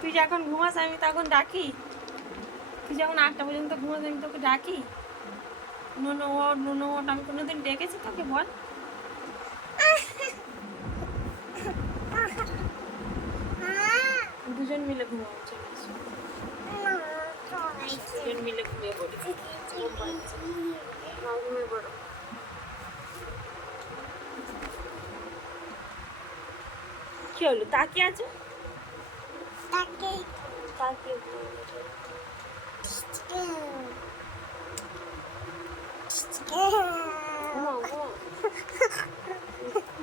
তুই যখন ঘুমাস, আমি তখন ডাকি। তুই যখন আটটা পর্যন্ত ঘুমাস, আমি তোকে ডাকি। নুনো ওট নুনো ওট আমি কোনোদিন ডেকেছি তোকে, বল। মিলে ঘুমাবো চলে এসো। দুজন মিলে ঘুমিয়ে পড়ি ঘুম ঘুমিয়ে পড়ো। কি হলো? তাকিয়ে আছো? তাকে তাকিয়ে ঘুমিয়ে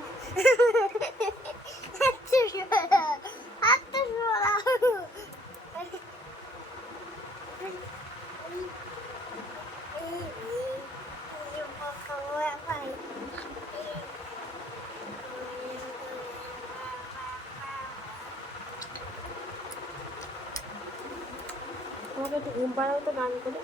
তোমাকে একটু ঘুম পাড়াও তো গান করে।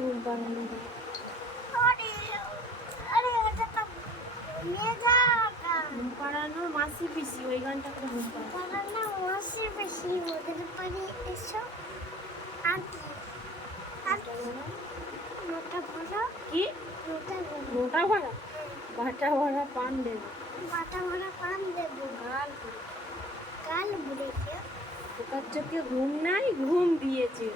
ঘুম পাড়ানো হয়? আরে আরে এটা তো ঘুমিয়ে ঘুম পাড়ানো মাসি পিসি, ওই গানটা ঘুম পাড়ানো পারে এসো। আন্টি মোটা ভরা কি? মোটা ভরা মোটা ভরা বাটা ভরা পান দেবে। বাটা ভরা পান দেবো। গাল কাল বুড়েছে ওটার চোখে ঘুম নাই ঘুম দিয়েছে।